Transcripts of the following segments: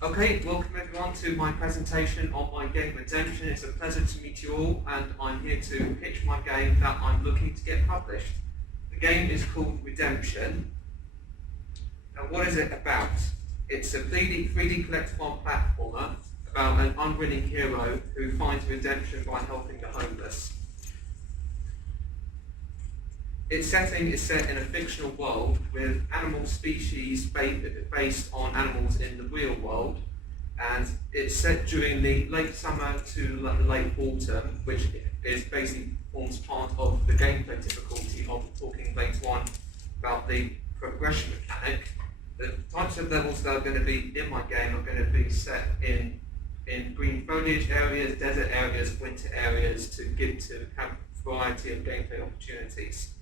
Okay, welcome everyone to my presentation on my game Redemption. It's a pleasure to meet you all, and I'm here to pitch my game that I'm looking to get published. The game is called Redemption. Now, what is it about? It's a 3D collectible platformer about an unwilling hero who finds redemption by helping the homeless. Its setting is set in a fictional world with animal species based on animals in the real world, and it's set during the late summer to the late autumn, which is basically forms part of the gameplay difficulty of talking later on about the progression mechanic. The types of levels that are going to be in my game are going to be set in green foliage areas, desert areas, winter areas to have a variety of gameplay opportunities.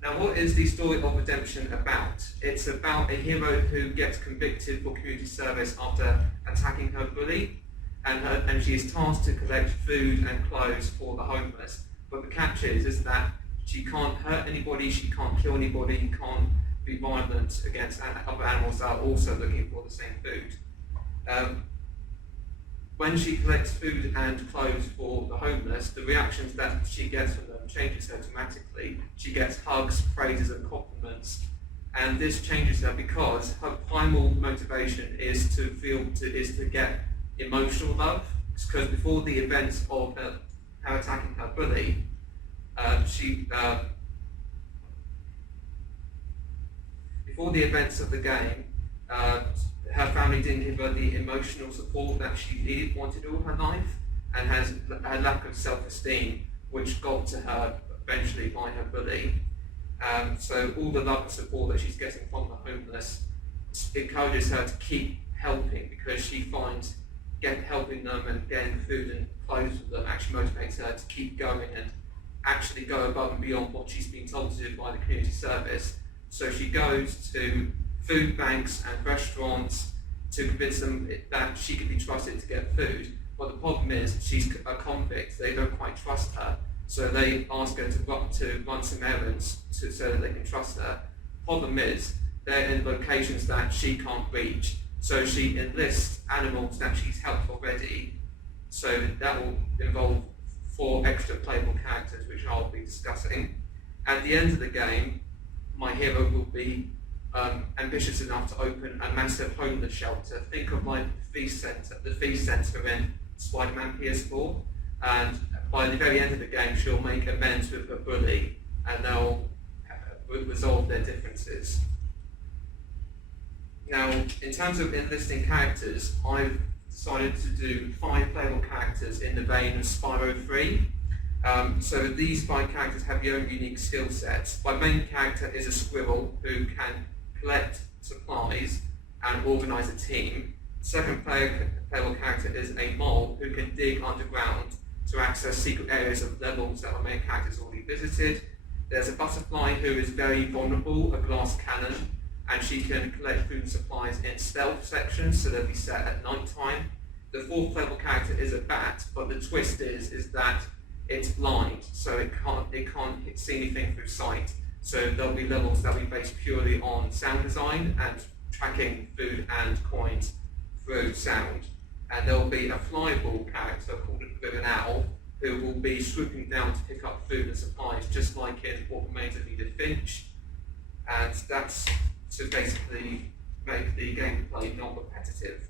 Now, what is the story of Redemption about? It's about a hero who gets convicted for community service after attacking her bully, and she is tasked to collect food and clothes for the homeless. But the catch is that she can't hurt anybody, she can't kill anybody, can't be violent against other animals that are also looking for the same food. When she collects food and clothes for the homeless, the reactions that she gets from them changes her dramatically. She gets hugs, praises and compliments, and this changes her because her primal motivation is to get emotional love. Because before the events of her attacking her bully, before the events of the game, her family didn't give her the emotional support that she wanted all her life, and has a lack of self-esteem, which got to her eventually by her bully. So all the love and support that she's getting from the homeless encourages her to keep helping, because she finds helping them and getting food and clothes for them actually motivates her to keep going and actually go above and beyond what she's been told to do by the community service. So she goes to food banks and restaurants to convince them that she can be trusted to get food. But the problem is she's a convict, they don't quite trust her, so they ask her to run some errands so that they can trust her. Problem is, they're in locations that she can't reach, so she enlists animals that she's helped already, so that will involve 4 extra playable characters, which I'll be discussing. At the end of the game, my hero will be ambitious enough to open a massive homeless shelter. Think of like the Feast Centre in Spider-Man PS4, and by the very end of the game she'll make amends with her bully and they'll resolve their differences. Now, in terms of enlisting characters, I've decided to do 5 playable characters in the vein of Spyro 3. So these 5 characters have their own unique skill sets. My main character is a squirrel who can collect supplies and organise a team. Second playable character is a mole who can dig underground to access secret areas of levels that my main character has already visited. There's a butterfly who is very vulnerable, a glass cannon, and she can collect food and supplies in stealth sections, so they'll be set at night time. The 4th playable character is a bat, but the twist is that it's blind, so it can't see anything through sight. So there'll be levels that will be based purely on sound design and tracking food and coins through sound. And there'll be a flyable character called an owl who will be swooping down to pick up food and supplies, just like in What Remains of Edith Finch. And that's to basically make the gameplay non-repetitive.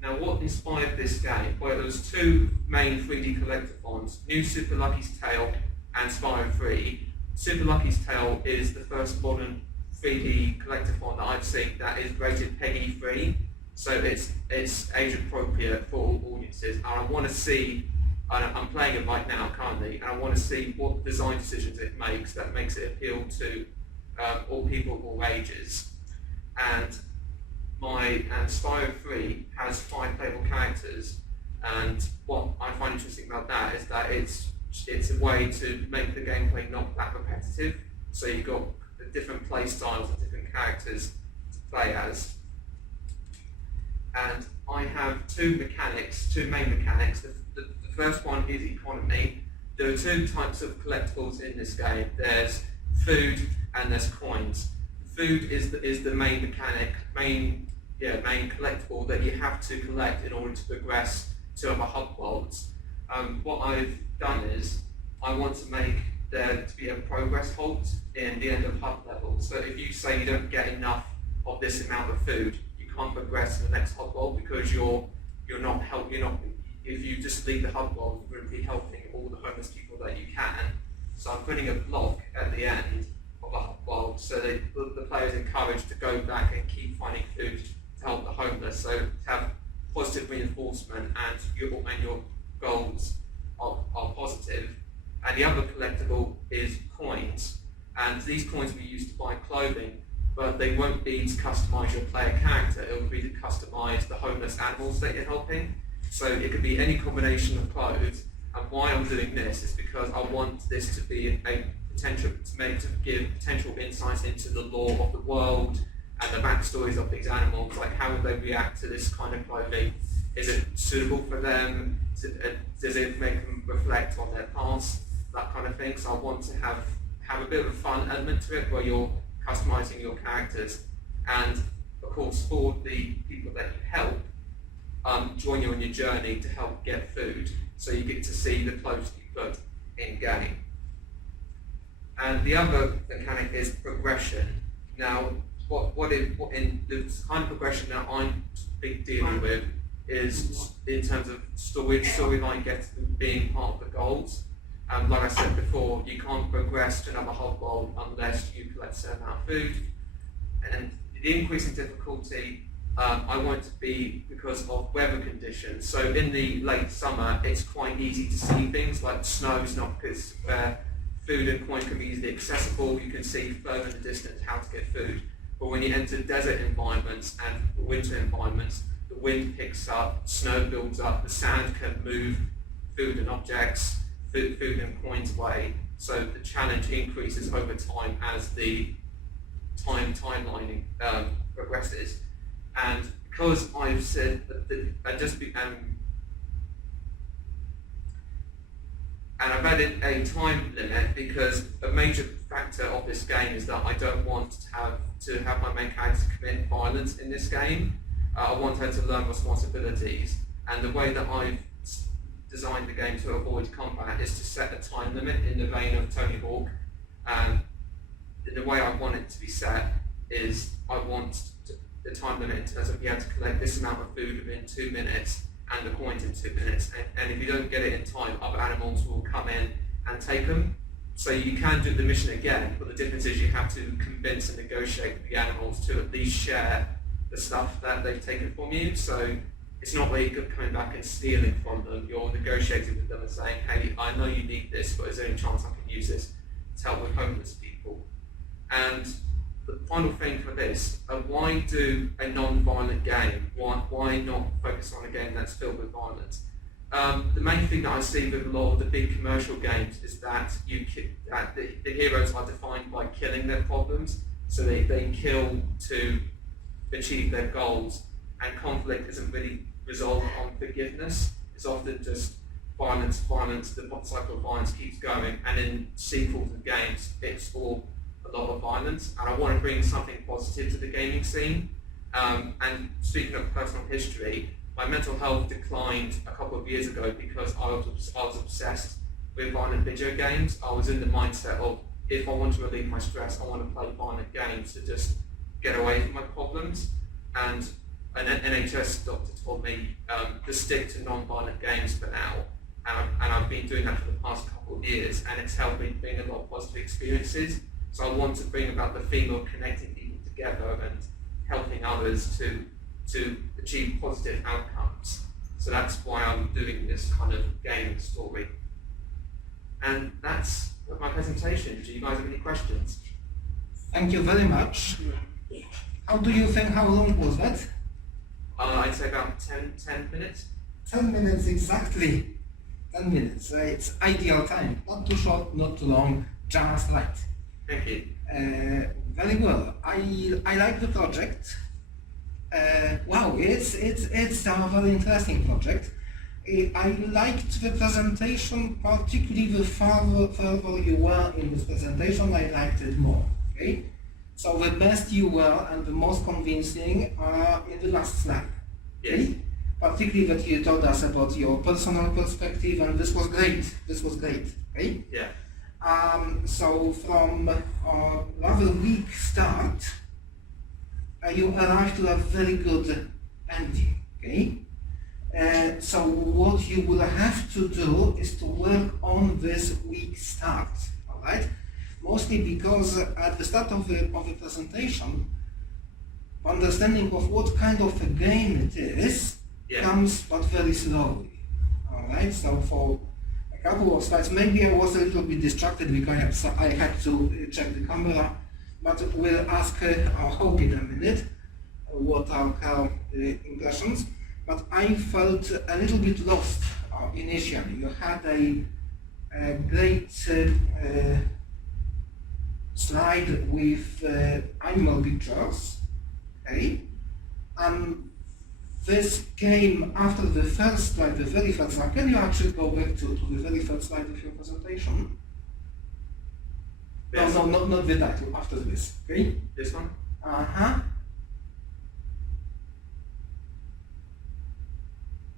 Now, what inspired this game? Well, there was 2 main 3D collectathons, New Super Lucky's Tale and Spyro 3. Super Lucky's Tale is the first modern 3D collectathon that I've seen that is rated PEGI free, so it's age appropriate for all audiences. And I want to see, I'm playing it right now currently, and I want to see what design decisions it makes that makes it appeal to all people of all ages. And Spyro 3 has 5 playable characters, and what I find interesting about that is that it's a way to make the gameplay not that repetitive. So you've got the different play styles and different characters to play as. And I have 2 main mechanics. The first one is economy. There are 2 types of collectibles in this game. There's food and there's coins. food is the main mechanic, main collectible that you have to collect in order to progress to other hub worlds. What I've done is I want to make there to be a progress halt in the end of hub level. So if you say you don't get enough of this amount of food, you can't progress to the next hub world because you're not if you just leave the hub world, you're going to be helping all the homeless people that you can. So I'm putting a block at the end of the hub world so that the player is encouraged to go back and keep finding food to help the homeless. So to have positive reinforcement and your goals are positive. And the other collectible is coins. And these coins will be used to buy clothing, but they won't be to customise your player character. It will be to customise the homeless animals that you're helping. So it could be any combination of clothes. And why I'm doing this is because I want this to be a potential to give potential insights into the lore of the world and the backstories of these animals. Like how would they react to this kind of clothing? Is it suitable for them? Does it make them reflect on their past? That kind of thing. So I want to have a bit of a fun element to it where you're customizing your characters, and of course for the people that you help join you on your journey to help get food, so you get to see the clothes you put in game. And the other mechanic is progression. Now what in the kind of progression that I'm dealing with is in terms of storyline being part of the goals. Like I said before, you can't progress to another hub world unless you collect a certain amount of food. And the increase in difficulty, I want it to be because of weather conditions. So in the late summer, it's quite easy to see things like snow is not because where food and coin can be easily accessible. You can see further in the distance how to get food. But when you enter desert environments and winter environments, the wind picks up, snow builds up, the sand can move food and objects, food and coins away. So the challenge increases over time as the timeline progresses. And because I've said that and I've added a time limit because a major factor of this game is that I don't want to have my main character commit violence in this game. I want her to learn responsibilities, and the way that I've designed the game to avoid combat is to set a time limit in the vein of Tony Hawk. The way I want it to be set is I want the time limit in terms of you have to collect this amount of food within 2 minutes and the coins in 2 minutes, and if you don't get it in time, other animals will come in and take them. So you can do the mission again, but the difference is you have to convince and negotiate with the animals to at least share the stuff that they've taken from you. So it's not like you're coming back and stealing from them, you're negotiating with them and saying, hey, I know you need this, but is there any chance I can use this to help with homeless people? And the final thing for this, why do a non-violent game? Why not focus on a game that's filled with violence? The main thing that I see with a lot of the big commercial games is that the heroes are defined by killing their problems, so they kill to achieve their goals, and conflict isn't really resolved on forgiveness. It's often just violence, the cycle of violence keeps going, and in sequels and games it's all a lot of violence, and I want to bring something positive to the gaming scene. And speaking of personal history, my mental health declined a couple of years ago because I was obsessed with violent video games. I was in the mindset of, if I want to relieve my stress, I want to play violent games to just get away from my problems. And an NHS doctor told me to stick to non-violent games for now. And I've been doing that for the past couple of years, and it's helped me bring a lot of positive experiences. So I want to bring about the theme of connecting people together and helping others to achieve positive outcomes. So that's why I'm doing this kind of game story. And that's my presentation. Do you guys have any questions? Thank you very much. How do you think, how long was that? I'd say about 10 minutes. 10 minutes exactly. 10 minutes. It's ideal time. Not too short, not too long, just right. Thank you. Very well. I like the project. Wow, it's a very interesting project. I liked the presentation, particularly the further you were in this presentation, I liked it more. Okay, So the best you were and the most convincing are in the last slide. Yes. Okay? Particularly that you told us about your personal perspective, and this was great. This was great. Okay? Yeah. So from a rather weak start, you arrived to a very good ending. Okay? So what you will have to do is to work on this weak start. All right? Mostly because at the start of the presentation, understanding of what kind of a game it is comes but very slowly. Alright, so for a couple of slides, maybe I was a little bit distracted because I had to check the camera, but we'll ask our hope in a minute what are her impressions. But I felt a little bit lost initially. You had a great slide with animal pictures, okay? This came after the first slide, the very first slide. Can you actually go back to the very first slide of your presentation? Yes. No, not the title, after this, okay? This one?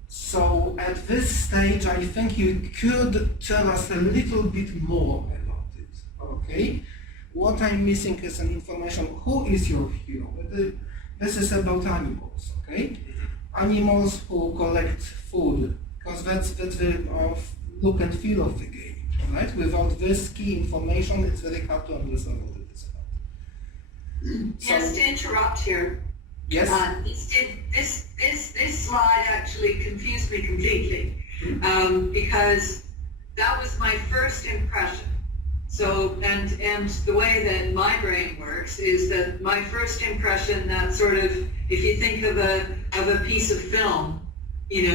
So at this stage, I think you could tell us a little bit more about it, okay? What I'm missing is an information, who is your hero? This is about animals, okay? Animals who collect food, because that's the look and feel of the game, right? Without this key information, it's very hard to understand what it is about. Yes, to interrupt here. Yes? This slide actually confused me completely because that was my first impression. So, and the way that my brain works is that my first impression, that sort of, if you think of a piece of film, there's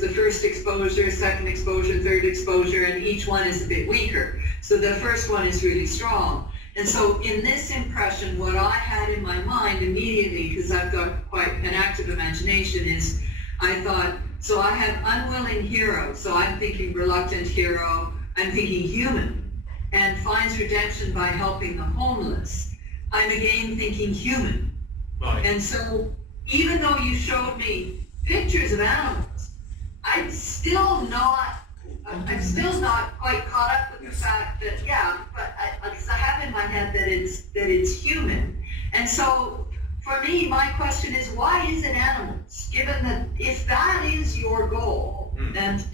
the first exposure, second exposure, third exposure, and each one is a bit weaker. So the first one is really strong. And so in this impression, what I had in my mind immediately, because I've got quite an active imagination, is I thought, so I have unwilling hero, so I'm thinking reluctant hero, I'm thinking human, and finds redemption by helping the homeless. I'm again thinking human. Right. And so even though you showed me pictures of animals, I'm still not quite caught up with the fact that, because I have in my head that it's human. And so for me, my question is, why is it animals? Given that if that is your goal, and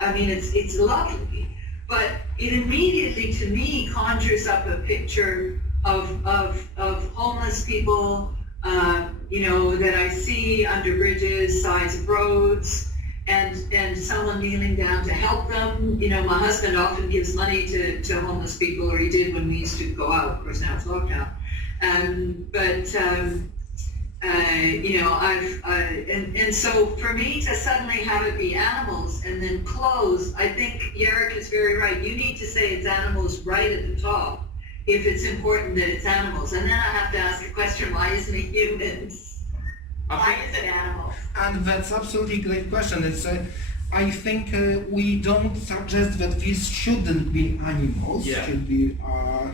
I mean, it's lovely, but it immediately to me conjures up a picture of homeless people, that I see under bridges, sides of roads, and someone kneeling down to help them. My husband often gives money to homeless people, or he did when we used to go out. Of course, now it's lockdown. And so for me to suddenly have it be animals and then clothes, I think Jarek is very right. You need to say it's animals right at the top if it's important that it's animals. And then I have to ask the question, why isn't it humans? Why is it animals? And that's absolutely great question. It's I think we don't suggest that these shouldn't be animals, should be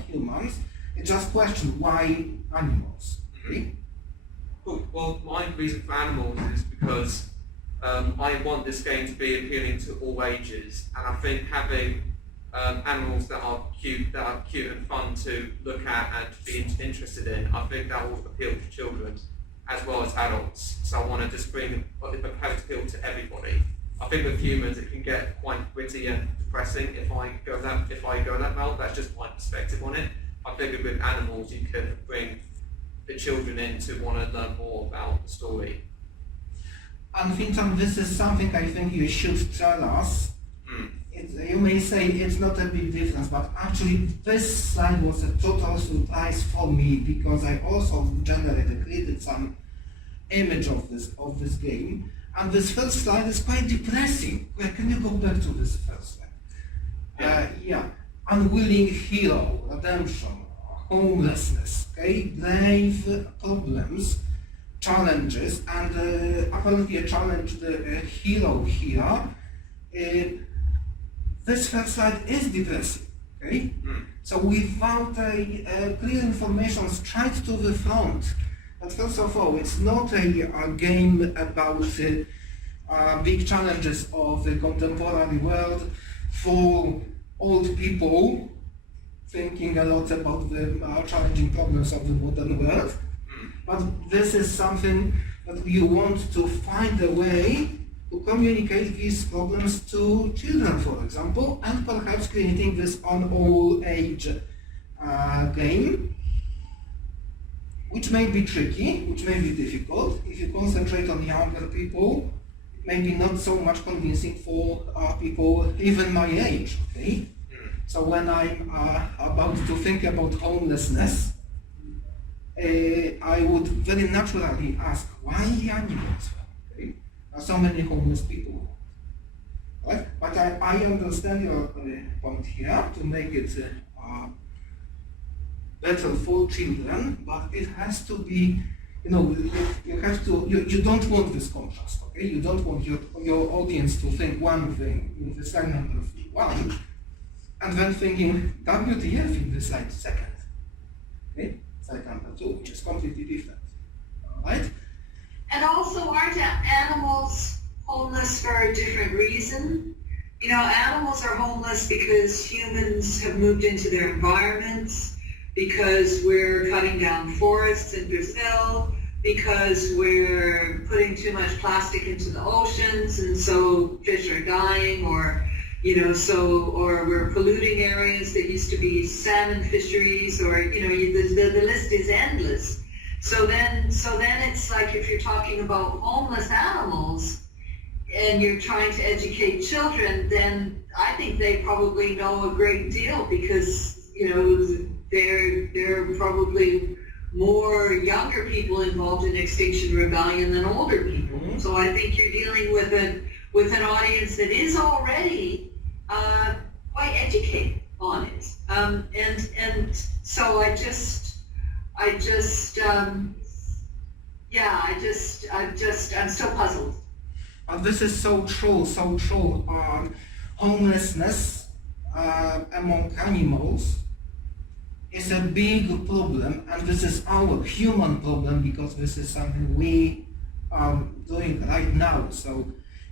humans. It's just question, why animals? Okay? Cool. Well, my reason for animals is because I want this game to be appealing to all ages, and I think having animals that are cute and fun to look at and to be interested in, I think that will appeal to children as well as adults. So I want to just bring a appeal to everybody. I think with humans it can get quite gritty and depressing if I go that route. That's just my perspective on it. I think with animals you can bring the children in to want to learn more about the story. And Fintan, this is something I think you should tell us. You may say it's not a big difference, but actually this slide was a total surprise for me because I also created some image of this game, and this first slide is quite depressing. Can you go back to this first slide? Unwilling hero, redemption, homelessness, okay, grave problems, challenges, and apparently a challenge the hero here. This first slide is depressing, Okay? So without a clear information straight to the front, but first of all, it's not a game about big challenges of the contemporary world for old people thinking a lot about the challenging problems of the modern world. But this is something that you want to find a way to communicate these problems to children, for example, and perhaps creating this on all age game, which may be tricky, which may be difficult. If you concentrate on younger people, it may be not so much convincing for people even my age, okay? So when I'm about to think about homelessness, I would very naturally ask, why animals? Okay? There are so many homeless people. Right? But I understand your point here to make it better for children, but it has to be, you know, you don't want this contrast, okay? You don't want your audience to think one thing in the slide number 1, and then thinking WTF in the slide second, okay? Slide number 2, which is completely different, all right? And also, aren't animals homeless for a different reason? You know, animals are homeless because humans have moved into their environments, because we're cutting down forests in Brazil, because we're putting too much plastic into the oceans, and so fish are dying, or, you know, or we're polluting areas that used to be salmon fisheries, or, you know, the list is endless. So then it's like, if you're talking about homeless animals and you're trying to educate children, then I think they probably know a great deal, because, you know, there are probably more younger people involved in Extinction Rebellion than older people. Mm-hmm. So I think you're dealing with an audience that is already quite educated on it. And so I'm still puzzled. This is so true. Homelessness among animals is a big problem, and this is our human problem, because this is something we are doing right now. So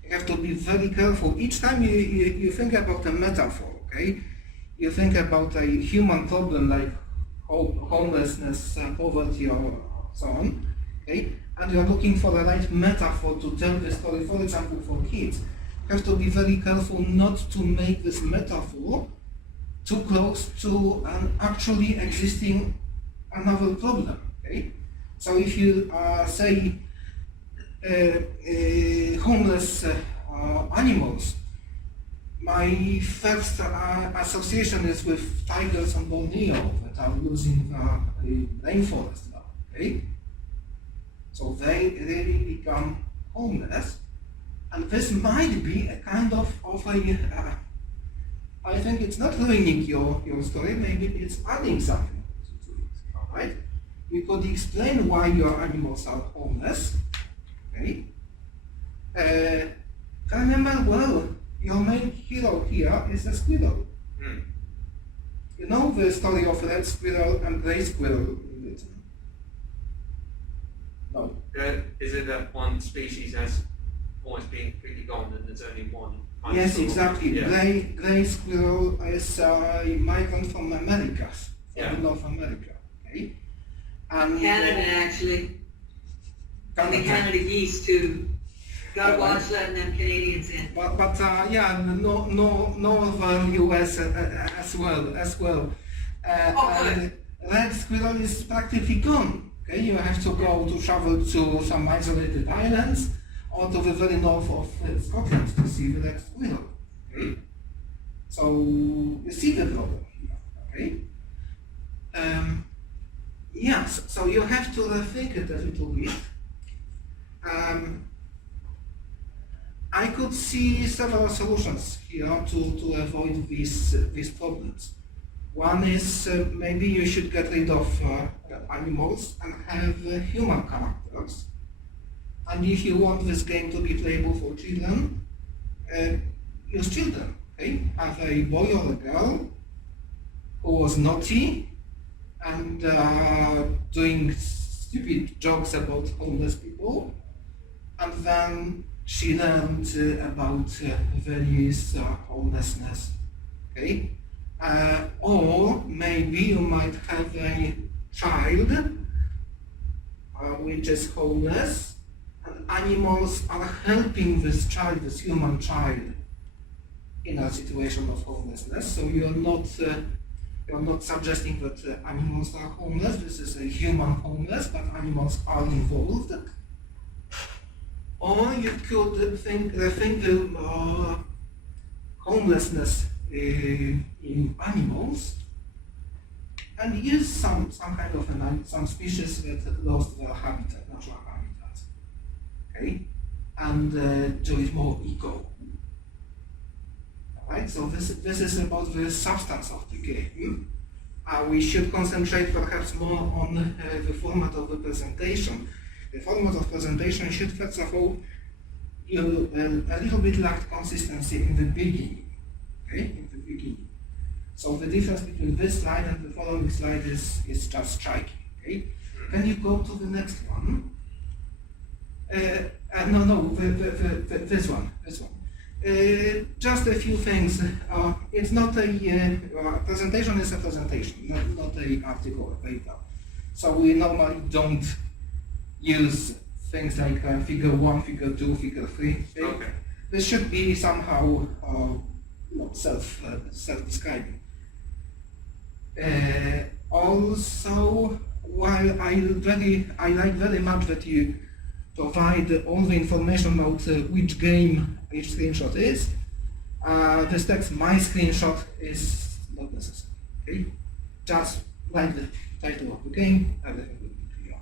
you have to be very careful. Each time you think about a metaphor, okay? You think about a human problem like homelessness, poverty, or so on, okay? And you're looking for the right metaphor to tell the story, for example, for kids. You have to be very careful not to make this metaphor too close to an actually existing another problem, okay? So if you say homeless animals, my first association is with tigers on Borneo that are losing the rainforest now, okay? So they really become homeless, and this might be a kind of a I think it's not ruining your story, maybe it's adding something to it, all right? You could explain why your animals are homeless, okay? Remember, well, your main hero here is a squirrel. You know the story of red squirrel and grey squirrel in Britain? No. Is it that one species has almost been completely gone and there's only one? Yes, exactly. Yeah. Grey squirrel is a migrant from America, from North America. Okay. And Canada, actually. And the Canada geese too. Gotta watch letting them Canadians in. But northern US as well. And red squirrel is practically gone. Okay, you have to go to travel to some isolated islands, or to the very north of Scotland to see the red squirrel. Okay? So you see the problem here. Okay? Yes, so you have to rethink it a little bit. I could see several solutions here to avoid these problems. One is maybe you should get rid of animals and have human characters. And if you want this game to be playable for children, use children. Okay? Have a boy or a girl who was naughty and doing stupid jokes about homeless people, and then she learned about various homelessness. Okay, or maybe you might have a child which is homeless, and animals are helping this child, this human child, in a situation of homelessness. So you're not suggesting that animals are homeless. This is a human homeless, but animals are involved. Or you could think homelessness in animals, and use some kind of some species that lost their habitat, natural habitat. Okay, and do it more eco. Right, so this is about the substance of the game. We should concentrate perhaps more on the format of the presentation. The format of presentation should first of all, you a little bit lack consistency in the beginning. Okay, in the beginning. So the difference between this slide and the following slide is just striking. Okay, can you go to the next one? No, this one. Just a few things. It's not a presentation is a presentation, not a article or paper. So we normally don't use things like figure 1, figure 2, figure 3. Okay. This should be somehow self-describing. Also, while I like very much that you provide all the information about which game each screenshot is, this text, my screenshot, is not necessary. Okay? Just write the title of the game, everything will be clear.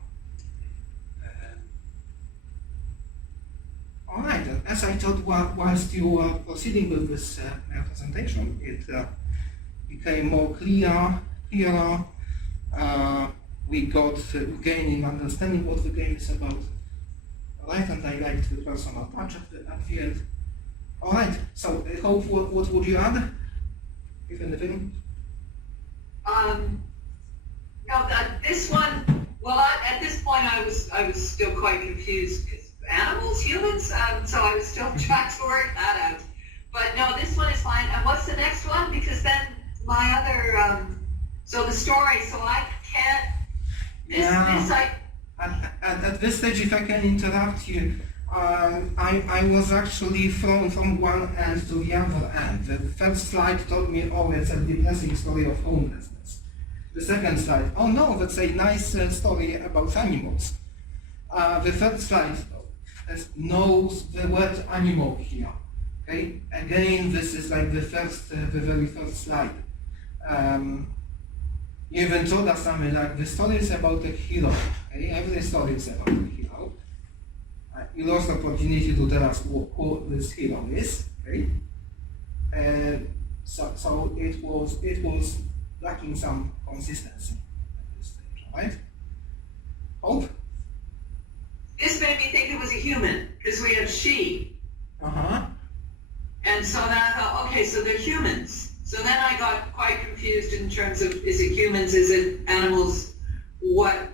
Alright, as I thought whilst you were proceeding with this presentation, it became more clearer. We got gaining understanding what the game is about. Alright, and I liked the personal touch at the end. Alright, so I hope, what would you add, if anything? No, this one, well, at this point I was still quite confused. Animals, humans, so I was still trying to work that out. But no, this one is fine. And what's the next one? Because then my other, so the story, so I can't, At this stage, if I can interrupt you, I was actually thrown from one end to the other end. The first slide told me, oh, it's a depressing story of homelessness. The second slide, oh no, that's a nice story about animals. The third slide knows the word animal here. Okay, again, this is like the very first slide. You even told us something like the story is about a hero. Okay? Every story is about a hero. You lost the opportunity to tell us who this hero is. Okay? So it was lacking some consistency at this stage, right? Hope? This made me think it was a human, because we have she. And so then I thought, okay, so they're humans. So then I got quite confused in terms of, is it humans, is it animals, what?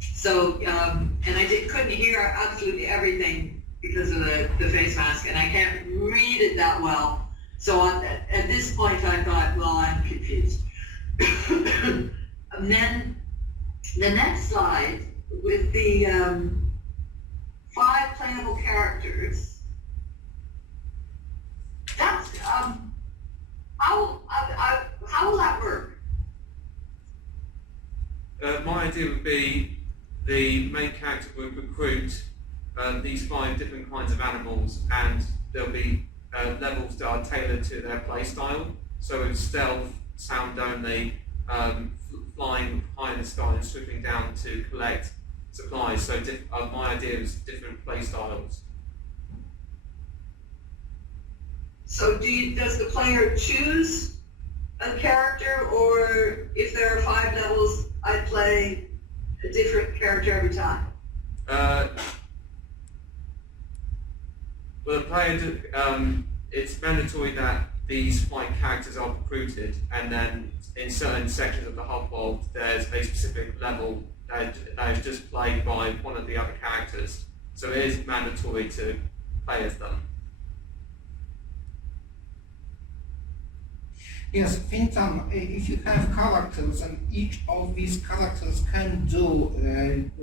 So, and I couldn't hear absolutely everything because of the face mask, and I can't read it that well. So at this point I thought, well, I'm confused. And then the next slide with the 5 playable characters, that's, how will that work? My idea would be the main character would recruit these 5 different kinds of animals, and there'll be levels that are tailored to their play style. So it's stealth, sound only, flying high in the sky and swooping down to collect supplies. So my idea is different play styles. So does the player choose a character, or if there are 5 levels, I play a different character every time? Well, the player, it's mandatory that these 5 characters are recruited, and then in certain sections of the hub world, there's a specific level that is just played by one of the other characters. So it is mandatory to play as them. Yes, Fintan, if you have characters and each of these characters can do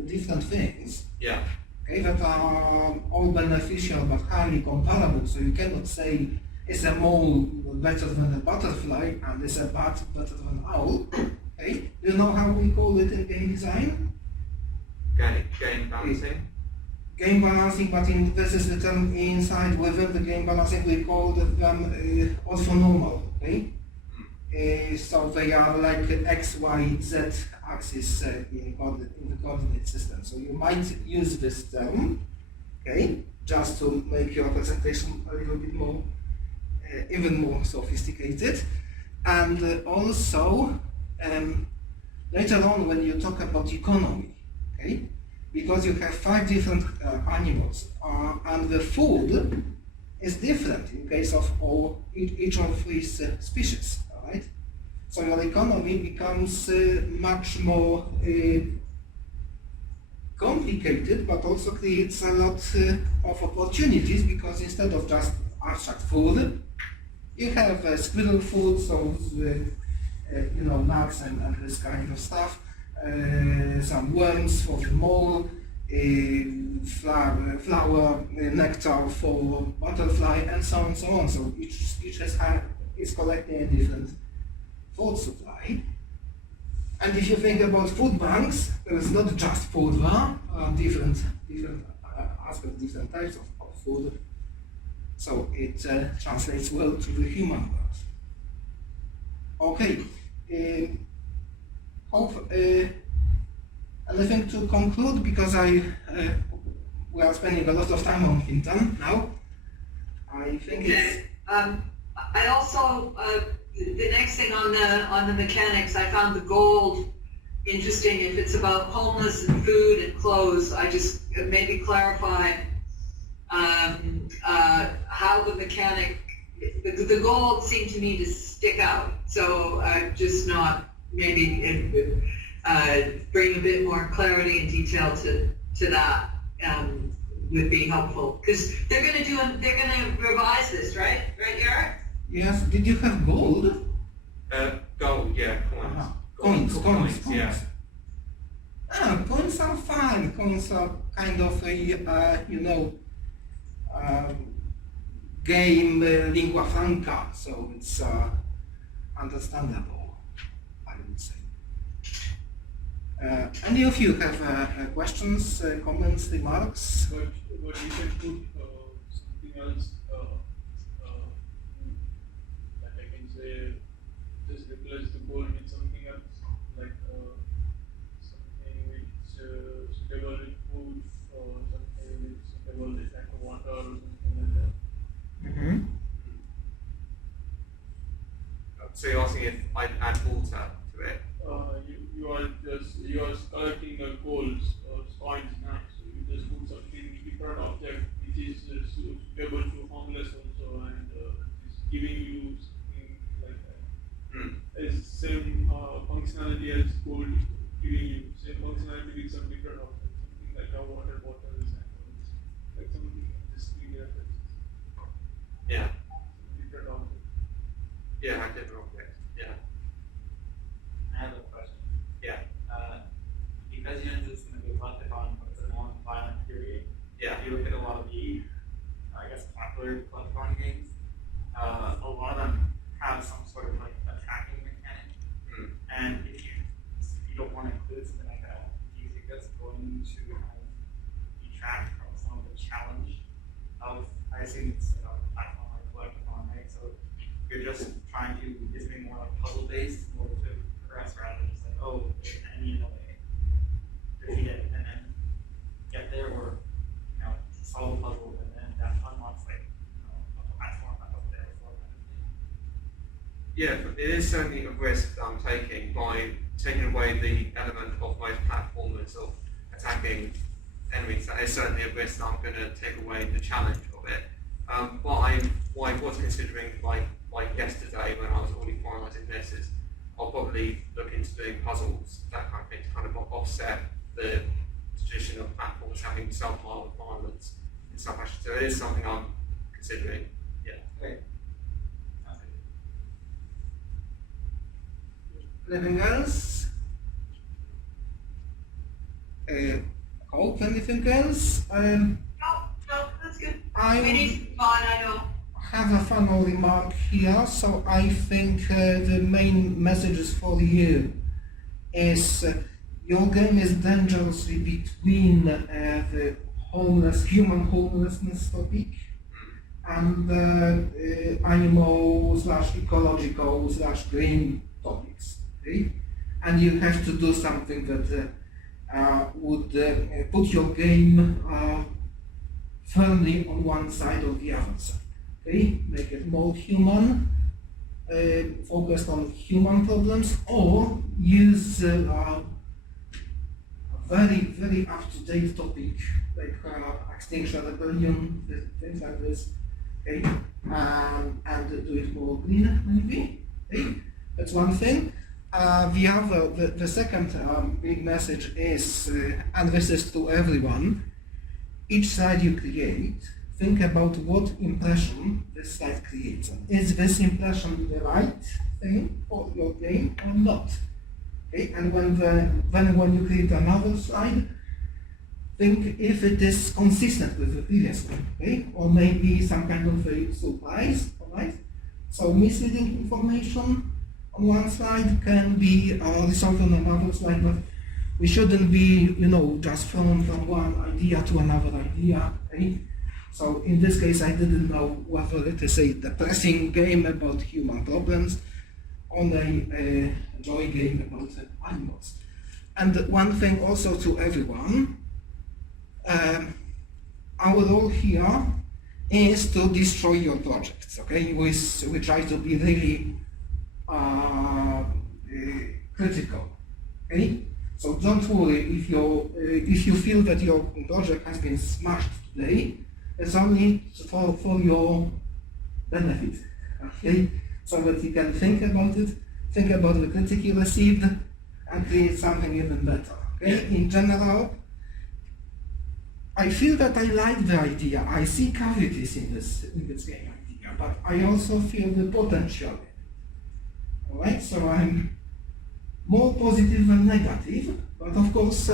different things, Yeah. okay, that are all beneficial but highly comparable, so you cannot say is a mole better than a butterfly and is a bat better than an owl, okay? Do you know how we call it in game design? Game balancing. Game balancing, but this is the term inside within the game balancing we call them orthonormal, okay? So they are like X, Y, Z axis in the coordinate system. So you might use this term, okay, just to make your presentation a little bit more, even more sophisticated. And also, later on when you talk about economy, okay, because you have 5 different animals, and the food is different in case of each of these species. Right? So your economy becomes much more complicated, but also creates a lot of opportunities, because instead of just abstract food, you have squirrel food, so nuts and this kind of stuff, some worms for the mole, flower, nectar for butterfly, and so on and so on. So each species is collecting a different food supply. And if you think about food banks, there is not just food, different aspects, different types of food. So it translates well to the human world. Okay. Anything to conclude, because we are spending a lot of time on Fintan now. I think it's. I also the next thing on the mechanics, I found the gold interesting. If it's about homeless and food and clothes, I just maybe clarify how the mechanic. The gold seemed to me to stick out, so just not maybe bring a bit more clarity and detail to that would be helpful, because they're going to revise this, right, Jarek? Yes. Did you have gold? Gold, yeah, coins. Coins, yeah. Coins are fine. Coins are kind of a game lingua franca, so it's understandable, I would say. Any of you have questions, comments, remarks? But you can put something else that I can say, just replace the gold with something else, like something which suitable with food, or something which suitable with like water or something like that. Mm-hmm. So you're asking if I'd add water to it? You are collecting goals or coins now, so you just put something different object which is suitable to homeless also, and is giving you something like that. It's same functionality as gold giving you, same functionality with some different object, something like a water bottle and like something just bring reference. Yeah. Different object. Yeah, I did wrong there. Yeah. I have a question. Yeah. Because it's going to be collectathon, but it's a non-violent period. Yeah. If you look at a lot of the, I guess, popular collectathon games, a lot of them have some sort of like attacking mechanic. And if you don't want to include something like that, do you think that's going to kind of detract from some of the challenge of, I assume it's a platform like collectathon, right? So you're just trying to, is it more like puzzle based in order to progress rather than just like, oh, there's an enemy in the way, defeat it, and then get there, or solve a puzzle, and then that unlocks like a platform that was there before kind of thing. Yeah, but it is certainly a risk that I'm taking by taking away the element of most platformers of attacking enemies. That is certainly a risk that I'm going to take away the challenge of it. What I was considering, like like yesterday when I was already finalising this, is I'll probably look into doing puzzles, that kind of thing, to kind of offset the traditional platforms having self-model requirements in some fashion. So it is something I'm considering. Yeah. Great. Sounds good. Anything else? Hope anything else? No, that's good. I We need to move on, I know. have a final remark here. So I think the main messages for you is your game is dangerously between the human homelessness topic and animal/ecological/green topics. Okay? And you have to do something that would put your game firmly on one side or the other side. Okay? Make it more human, focused on human problems, or use a very, very up-to-date topic like Extinction Rebellion, things like this, okay? And do it more green, maybe. Okay? That's one thing. The second big message is, and this is to everyone, each side you create, think about what impression this side creates. Is this impression the right thing for your game or not? Okay? And when you create another side, think if it is consistent with the previous one, okay? Or maybe some kind of a surprise, alright? So misleading information on one side can be resolved on another side, but we shouldn't be, just thrown from one idea to another idea, okay? So in this case, I didn't know whether it is a depressing game about human problems or a joy game about animals. And one thing also to everyone, our role here is to destroy your projects, okay? We try to be really critical, okay? So don't worry if you feel that your project has been smashed today. It's only for your benefit, okay? So that you can think about it, think about the critique you received, and create something even better, okay? In general, I feel that I like the idea. I see cavities in this game idea, but I also feel the potential in it. Alright, so I'm more positive than negative, but of course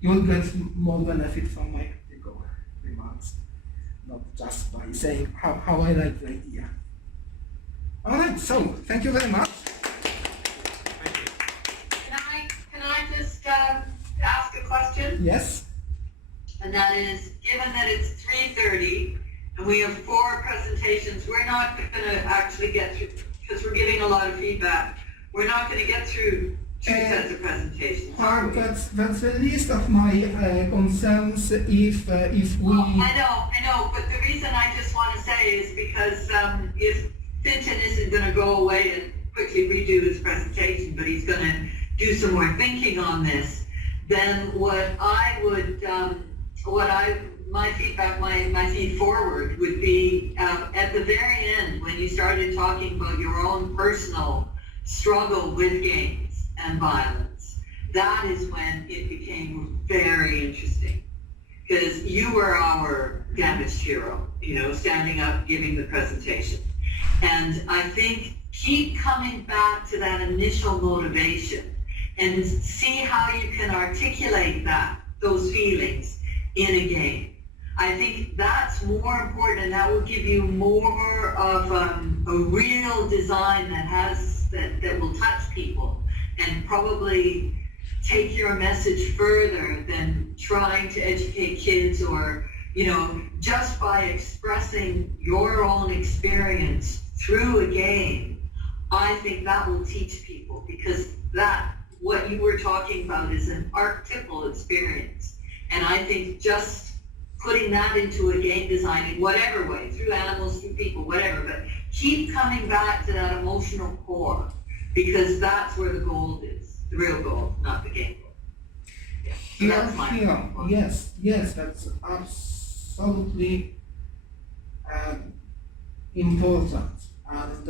you'll get more benefit from my critical remarks, not just by saying how I like the idea. Alright, so thank you very much. Thank you. Can I just ask a question? Yes? And that is, given that it's 3:30 and we have 4 presentations, we're not going to actually get through, because we're giving a lot of feedback, we're not going to get through 2 sets of presentations, are we? That's the least of my concerns if we... Oh, I know, but the reason I just want to say is because if Fintan isn't going to go away and quickly redo his presentation, but he's going to do some more thinking on this, then my feedback, my feed forward would be at the very end, when you started talking about your own personal struggle with games and violence, that is when it became very interesting. Because you were our damaged hero, standing up, giving the presentation. And I think keep coming back to that initial motivation and see how you can articulate those feelings in a game. I think that's more important, and that will give you more of a real design that will touch people and probably take your message further than trying to educate kids or, just by expressing your own experience through a game. I think that will teach people, because what you were talking about is an archetypal experience. And I think just putting that into a game design in whatever way, through animals, through people, whatever, but keep coming back to that emotional core, because that's where the gold is, the real gold, not the game gold. Yeah. So that's my Yes, that's absolutely important. And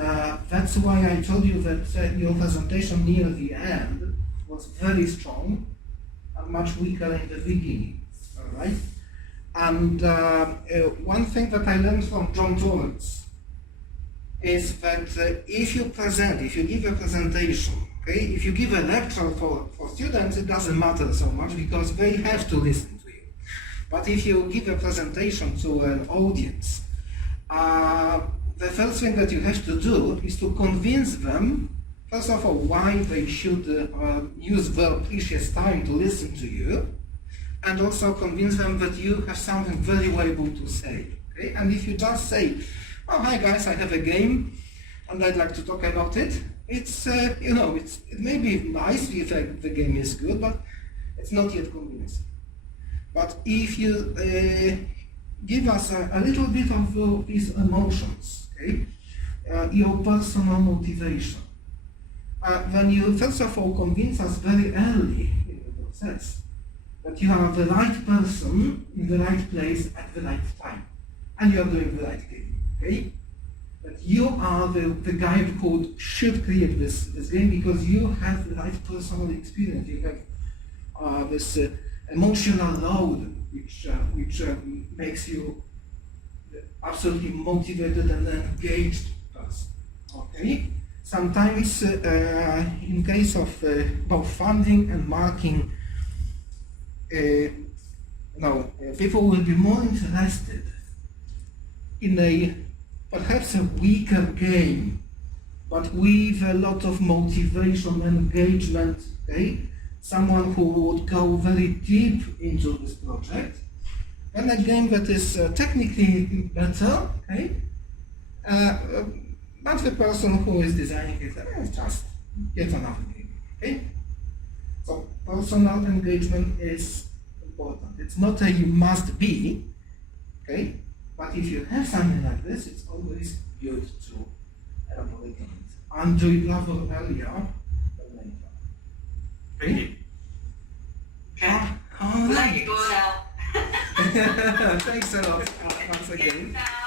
that's why I told you that your presentation near the end was very strong and much weaker in the beginning. All right? And one thing that I learned from John Torrance is that if you give a presentation, okay, if you give a lecture for students, it doesn't matter so much because they have to listen to you. But if you give a presentation to an audience, the first thing that you have to do is to convince them, first of all, why they should use their precious time to listen to you, and also convince them that you have something very valuable to say. Okay? And if you just say, "Oh, hi guys, I have a game, and I'd like to talk about it," it's it may be nice if the game is good, but it's not yet convincing. But if you give us a little bit of these emotions, okay, your personal motivation, then you first of all convince us very early in the process that you are the right person in the right place at the right time, and you are doing the right thing, okay? That you are the guy who should create this game because you have the right personal experience. You have this emotional load which makes you absolutely motivated and engaged person, okay? Sometimes, in case of both funding and marking, people will be more interested in perhaps a weaker game, but with a lot of motivation and engagement, okay? Someone who would go very deep into this project, and a game that is technically better, okay? But the person who is designing it is just yet another game, okay? So personal engagement is important. It's not a you must be, okay? But if you have something like this, it's always good to elaborate on it. And do it rather earlier than later. Thank you. All Let right. you go now. Thanks a lot once again. Thanks,